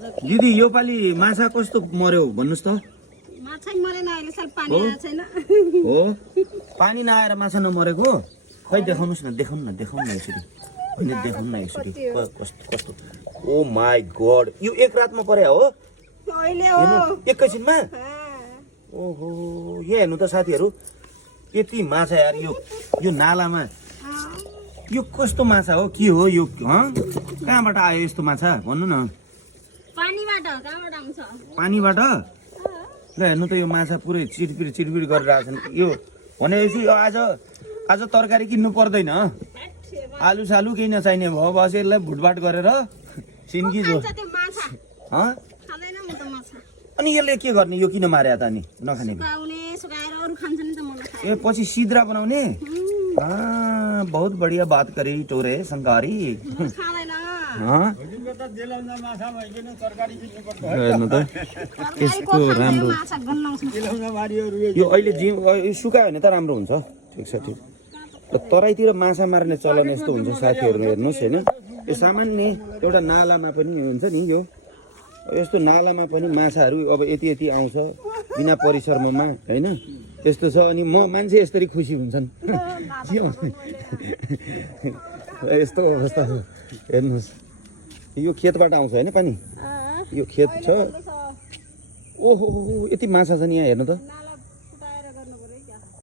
दिदी यो पालि माछा कस्तो मर्यो भन्नुस् त माछा मरेन अहिले साल पानी आएको छैन हो पानी नआएर माछा नमरेको खै देखाउनुस् न देखाउनु न यसरी होइन देखाउनु न यसरी कस्तो कस्तो ओ माय गॉड यो एक रातमा पर्या हो अहिले हो एकैछिनमा ओहो यहाँ हेर्नु त साथीहरू यति माछा यार यो नालामा यो कस्तो माछा हो के हो यो कहाँबाट आयो यस्तो माछा भन्नु न पानीबाट कहाँबाट आउँछ पानीबाट ल हेर्नु त यो माछा पुरै चिटपिट गरेर आछन् यो भनेपछि यो आज तरकारी किन्नु पर्दैन आलु सालु केही नचाहिने भयो बस यसलाई भुटभाट गरेर सिन्की जो अनि यसले के गर्ने यो किन मार्या त अनि नखाने ए पछि सिद्रा बनाउने बहुत बढ़िया बात करी टोरे संकारी हेर्नु त यस्तो राम्रो यो अहिले जिउ सुकायो भने त राम्रो हुन्छ ठिक छ ठिक तराईतिर माछा मार्ने चलन यस्तो हुन्छ साथीहरू हेर्नुहोस् होइन यो सामान्य एउटा नालामा पनि हुन्छ नि यो यस्तो नालामा पनि माछाहरू अब यति आउँछ बिना परिश्रममा होइन त्यस्तो छ अनि मान्छे यसरी खुसी हुन्छन् यस्तो अवस्था छ हेर्नुहोस् यो खेतबाट आउँछ होइन पानी यो खेत छ ओहो यति माछा छ नि यहाँ हेर्नु त